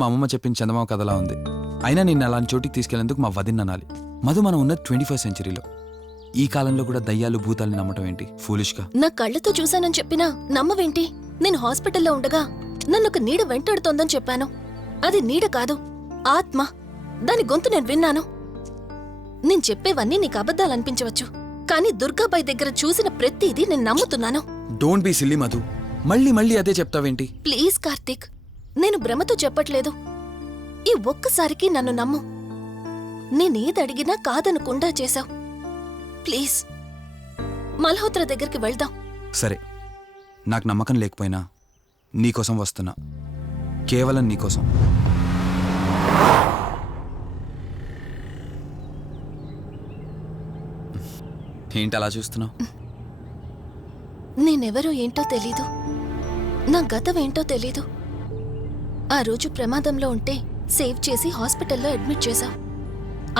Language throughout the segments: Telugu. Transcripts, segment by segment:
మా అమ్మమ్మ చెప్పిన చందమామ కథలా ఉంది. అయినా నిన్ను అలాంటి చోటికి తీసుకెళ్లేందుకు మా వదిన అనాలి. మధు, మనం ఉన్న 21st సెంచరీలో. ఈ కాలంలో కూడా దయ్యాలు భూతాల్ని నమ్మటం ఏంటి ఫూలిష్గా? నా కళ్ళతో చూశానని చెప్పినా నమ్మవేంటి? నేను హాస్పిటల్లో ఉండగా నన్నొక నీడ వెంటాడుతోందని చెప్పాను. అది నీడ కాదు, ఆత్మ. దాని గొంతు నేను విన్నాను. నేను చెప్పేవన్నీ నీకు అబద్ధాలనిపించవచ్చు, కానీ దుర్గాబాయ్ దగ్గర చూసిన ప్రతిదీ నేను నమ్ముతున్నాను. Don't be silly Madhu. మళ్ళీ మళ్ళీ అదే చెప్తావేంటి? ప్లీజ్ కార్తీక్, నేను భ్రమతో చెప్పట్లేదు. ఈ ఒక్కసారికి నన్ను నమ్ము. నేనేదడిగినా కాదనకుండా చేశావు. ప్లీజ్, మల్హోత్రా దగ్గరికి వెళ్దాం. సరే, నాకు నమ్మకం లేకపోయినా నీకోసం వస్తున్నా. కేవలం నీకోసం. ఏంటి అలా చూస్తున్నావు? నేనెవరో ఏంటో తెలీదు, నా గతం ఏంటో తెలీదు. ఆ రోజు ప్రమాదంలో ఉంటే సేవ్ చేసి హాస్పిటల్లో అడ్మిట్ చేశావు.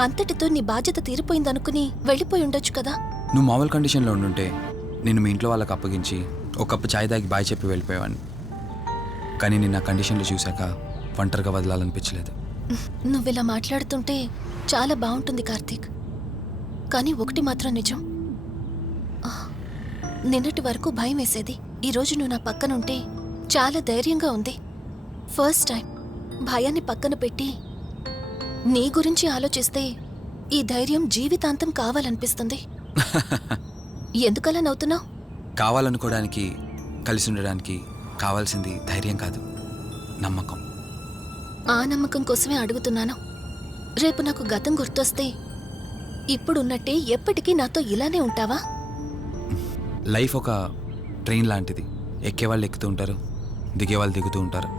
అంతటితో నీ బాధ్యత తీరిపోయిందనుకుని వెళ్ళిపోయి ఉండొచ్చు కదా. నువ్వు మామూలు కండిషన్లో ఉండుంటే నేను మీ ఇంట్లో వాళ్ళకి అప్పగించి ఒక కప్పు ఛాయ్ తాగి బాయ్ చెప్పి వెళ్ళిపోయేవాడిని. కానీ నేను నా కండిషన్లో చూశాక ఒంటరిగా వదలాలనిపించలేదు. నువ్విలా మాట్లాడుతుంటే చాలా బాగుంటుంది కార్తీక్, కానీ ఒకటి మాత్రం నిజం. నిన్నటి వరకు భయం వేసేది. ఈరోజు నువ్వు నా పక్కనుంటే చాలా ధైర్యంగా ఉంది. ఫస్ట్ టైం భయాన్ని పక్కన పెట్టి నీ గురించి ఆలోచిస్తే ఈ ధైర్యం జీవితాంతం కావాలనిపిస్తుంది. ఎందుకలా నవ్వుతున్నావు? కావాలనుకోవడానికి, కలిసి ఉండడానికి కావాల్సింది ధైర్యం కాదు, నమ్మకం. ఆ నమ్మకం కోసమే అడుగుతున్నాను. రేపు నాకు గతం గుర్తొస్తే ఇప్పుడున్నట్టే ఎప్పటికీ నాతో ఇలానే ఉంటావా? లైఫ్ ఒక ట్రైన్ లాంటిది. ఎక్కేవాళ్ళు ఎక్కుతూ ఉంటారు, దిగేవాళ్ళు దిగుతూ ఉంటారు.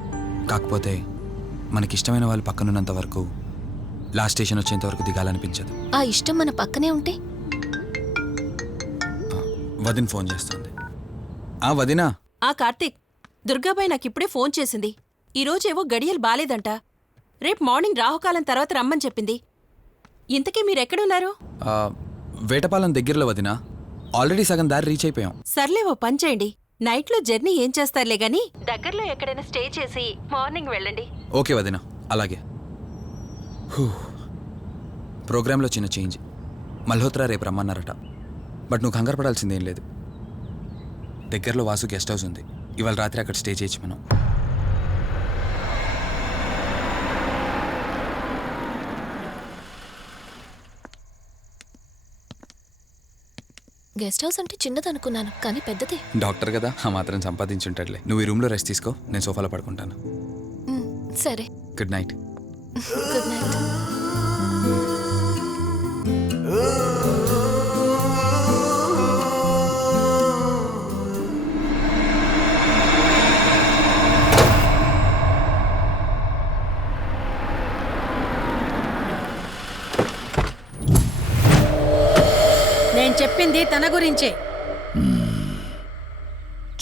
కాకపోతే మనకిష్టమైన వాళ్ళు పక్కనున్నంత వరకు, లాస్ట్ స్టేషన్ వచ్చేంత వరకు దిగాలనిపించదు. ఆ ఇష్టం మన పక్కనే ఉంటే? వదిన ఫోన్ చేస్తుంది. వదినా. కార్తీక్, దుర్గాబాయ్ నాకిప్పుడే ఫోన్ చేసింది. ఈరోజేవో గడియలు బాలేదంట. రేపు మార్నింగ్ రాహుకాలం తర్వాత రమ్మని చెప్పింది. ఇంతకీ మీరెక్కడున్నారు? వేటపాలెం దగ్గరలో వదినా. ఆల్రెడీ సగం దారి రీచ్ అయిపోయాం. సర్లే, ఓ పని చేయండి. నైట్లో జర్నీ ఏం చేస్తారులే గాని దగ్గరలో ఎక్కడైనా స్టే చేసి మార్నింగ్ వెళ్ళండి. ఓకే వదినా, అలాగే. ప్రోగ్రాంలో చిన్న చేంజ్. మల్హోత్రా రేపు రమ్మన్నారట. బట్ నువ్వు కంగారు పడాల్సిందేం లేదు. దగ్గరలో వాసు గెస్ట్ హౌస్ ఉంది. ఇవాళ రాత్రి అక్కడ స్టే చేయొచ్చు మనం. గెస్ట్ హౌస్ అంటే చిన్నదనుకున్నాను, కానీ పెద్దదే. డాక్టర్ కదా, ఆ మాత్రం సంపాదించుంటాడులే. నువ్వు ఈ రూమ్లో రెస్ట్ తీసుకో, నేను సోఫాలో పడుకుంటాను. సరే, గుడ్ నైట్. Good night. నేను చెప్పింది తన గురించే.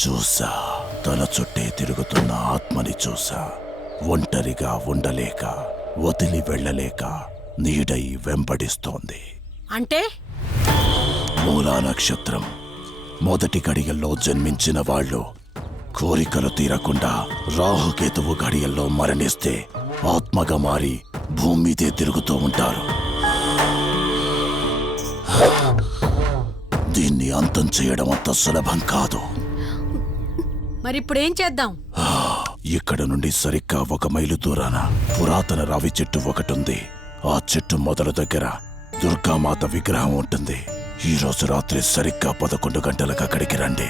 చూసా, తన చుట్టే తిరుగుతున్న ఆత్మని చూసా. ఒంటరిగా ఉండలేక, వదిలి వెళ్ళలేక నీడై వెంబడిస్తోంది. అంటే మూలా నక్షత్రం మొదటి గడియల్లో జన్మించిన వాళ్ళు కోరికలు తీరకుండా రాహుకేతువు గడియల్లో మరణిస్తే ఆత్మగా మారి భూమి మీదే తిరుగుతూ ఉంటారు. దీన్ని అంతం చేయడం అంత సులభం కాదు. మరిప్పుడేం చేద్దాం? ఇక్కడ నుండి సరిగ్గా 1 మైలు దూరాన పురాతన రావి చెట్టు ఒకటుంది. ఆ చెట్టు మొదలు దగ్గర దుర్గామాత విగ్రహం ఉంటుంది. ఈ రోజు రాత్రి సరిగ్గా 11 గంటలకు అక్కడికి రండి.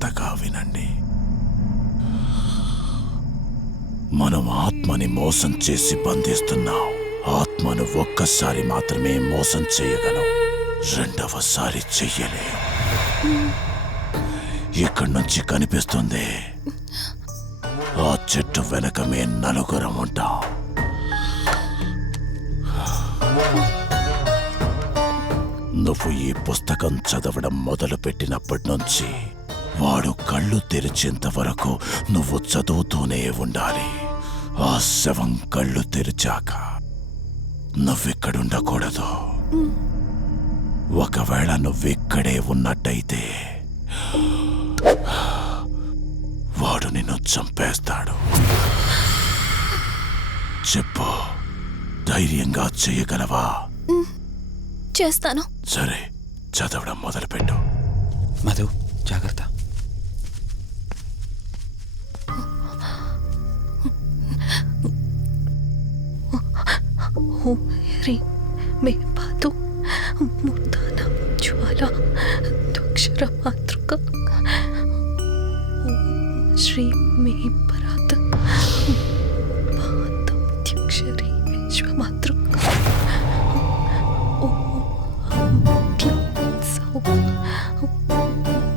జాగ్రత్తగా వినండి. మనం ఆత్మని మోసం చేసి బంధిస్తున్నాం. ఆత్మను ఒక్కసారి మాత్రమే మోసం చేయగలం, రెండవసారి చెయ్యలేం. ఇక్కడి నుంచి కనిపిస్తుంది, ఆ చెట్టు వెనక మే నలుగురం ఉంటాం. నువ్వు ఈ పుస్తకం చదవడం మొదలుపెట్టినప్పటి నుంచి వాడు కళ్ళు తెరిచేంత వరకు నువ్వు చదువుతూనే ఉండాలి. ఆ శవం కళ్ళు తెరిచాక నువ్విక్కడుండకూడదు. ఒకవేళ నువ్విక్కడే ఉన్నట్టయితే వాడు నిన్ను చంపేస్తాడు. చెప్పు, ధైర్యంగా చేయగలవా? చేస్తాను. సరే, చదవడం మొదలుపెట్టు. మధు, జాగ్రత్త. ఓం హ్రీం మే పాతు మూర్ధాన జ్వాల దుక్షర మాతృక. ఓం శ్రీం మే పరాత్ పాతం త్యక్షరీ విశ్వమాతృక. ఓం క్లీం సౌ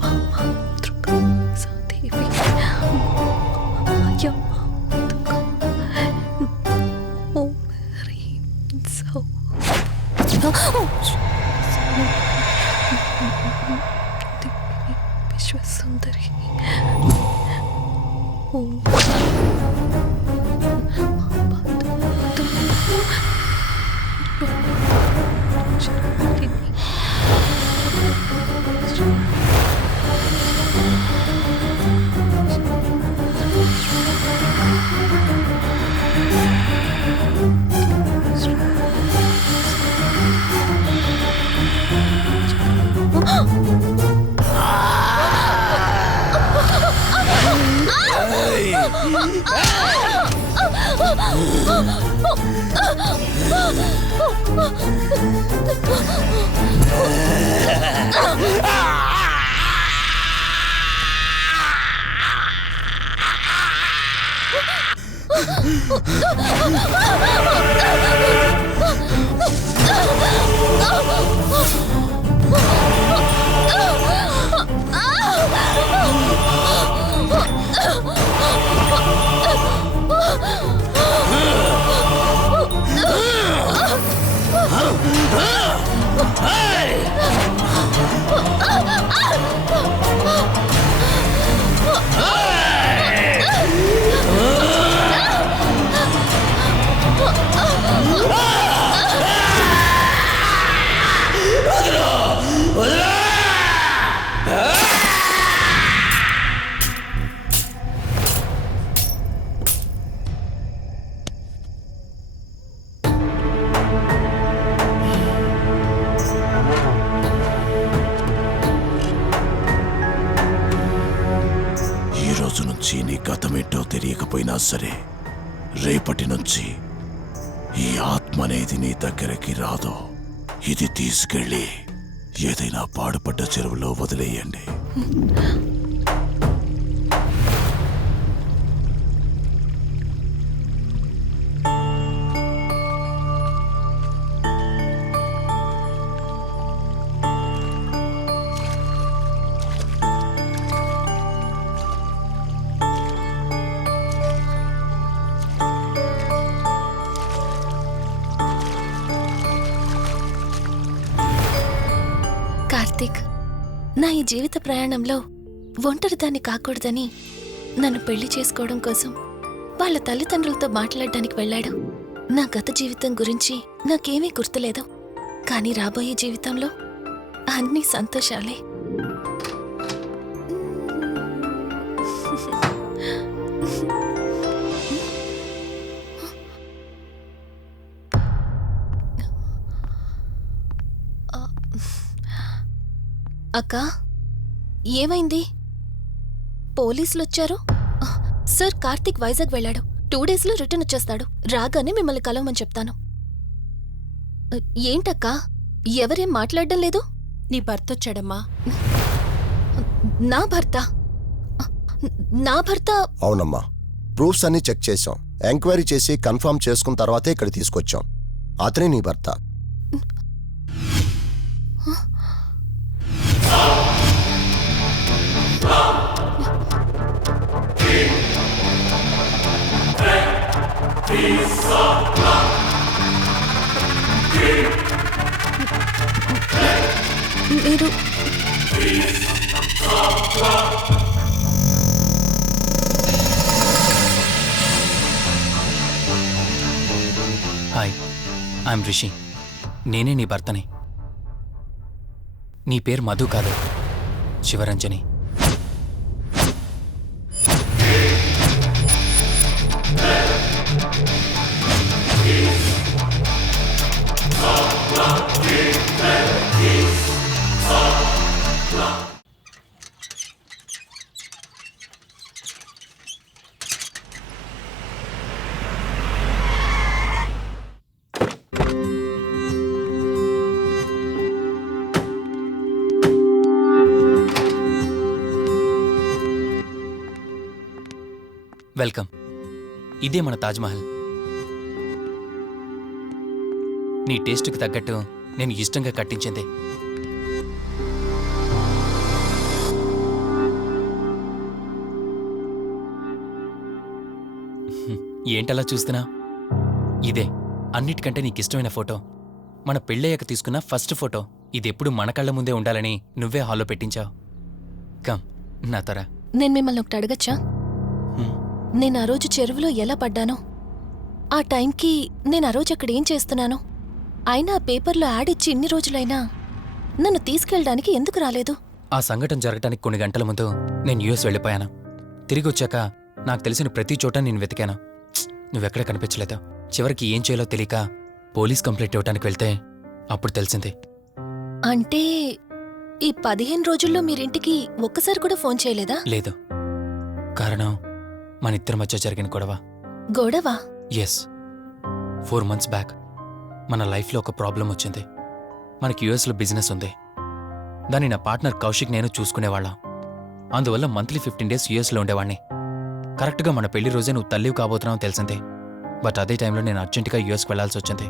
మాతృక సాదేవి అయం ఓం హ్రీం సౌ విశ్వసుందరి. ఓం నీ గతమేంటో తెలియకపోయినా సరే, రేపటి నుంచి ఈ ఆత్మ అనేది నీ దగ్గరికి రాదు. ఇది తీసుకెళ్ళి ఏదైనా పాడుపడ్డ చెరువులో వదిలేయండి. కార్తీక్, నా ఈ జీవిత ప్రయాణంలో ఒంటరిదాన్ని కాకూడదని నన్ను పెళ్లి చేసుకోవడం కోసం వాళ్ళ తల్లిదండ్రులతో మాట్లాడడానికి వెళ్ళాడు. నా గత జీవితం గురించి నాకేమీ గుర్తులేదు, కానీ రాబోయే జీవితంలో అన్నీ సంతోషాలే. అక్కా, ఏమైంది? పోలీసులొచ్చారు. సార్, కార్తీక్ వైజాగ్ వెళ్ళాడు. 2 డేస్లో రిటర్న్ వచ్చేస్తాడు. రాగానే మిమ్మల్ని కలవమని చెప్తాను. ఏంటక్కా, ఎవరేం మాట్లాడడం లేదు? నీ భర్త వచ్చాడమ్మా. నా భర్త? నా భర్త అవునమ్మా, ప్రూఫ్స్ అన్ని చెక్ చేశాం. ఎంక్వైరీ చేసి కన్ఫర్మ్ చేసుకున్న తర్వాతే ఇక్కడ తీసుకొచ్చాం. అతనే నీ భర్త. మీరు హాయ్, ఐఎమ్ రిషి. నేనే నీ భర్తని. నీ పేరు మధు కాదు, శివరంజని. వెల్కమ్. ఇదే మన తాజ్మహల్. నీ టేస్ట్కి తగ్గట్టు నేను ఇష్టంగా కట్టించింది. ఏంటలా చూస్తున్నా? ఇదే అన్నిటికంటే నీకిష్టమైన ఫోటో. మన పెళ్ళయ్యాక తీసుకున్న ఫస్ట్ ఫోటో. ఇదెప్పుడు మన కళ్ళ ముందే ఉండాలని నువ్వే హాల్లో పెట్టించావు. కమ్ నా తర. నేను మిమ్మల్ని ఒకటి అడగచ్చా? నేను ఆ రోజు చెరువులో ఎలా పడ్డానో, ఆ టైంకి నేను ఆ రోజు అక్కడ ఏం చేస్తున్నానో, అయినా ఆ పేపర్లో యాడ్ ఇచ్చి ఇన్ని రోజులైనా నన్ను తీసుకెళ్ళడానికి ఎందుకు రాలేదు? ఆ సంఘటన జరగటానికి కొన్ని గంటల ముందు నేను యుఎస్ వెళ్ళిపోయాను. తిరిగి వచ్చాక నాకు తెలిసిన ప్రతి చోట నేను వెతికాను. నువ్వెక్కడ కనిపించలేదు. చివరికి ఏం చేయాలో తెలియక పోలీస్ కంప్లైంట్ ఇవ్వడానికి వెళ్తే అప్పుడు తెలిసింది. అంటే ఈ 15 రోజుల్లో మీరింటికి ఒక్కసారి కూడా ఫోన్ చేయలేదా? లేదు. కారణం మన ఇద్దరి మధ్య జరిగిన గొడవ. గొడవ? ఎస్. 4 months బ్యాక్ మన లైఫ్లో ఒక ప్రాబ్లం వచ్చింది. మనకి యుఎస్లో బిజినెస్ ఉంది. దాన్ని నా పార్ట్నర్ కౌశిక్ నేను చూసుకునేవాళ్ళం. అందువల్ల మంత్లీ 15 days యుఎస్లో ఉండేవాడిని. కరెక్ట్గా మన పెళ్లి రోజే నువ్వు తల్లివి కాబోతున్నావు తెలిసింది. బట్ అదే టైంలో నేను అర్జెంటుగా యుఎస్కి వెళ్లాల్సి వచ్చింది.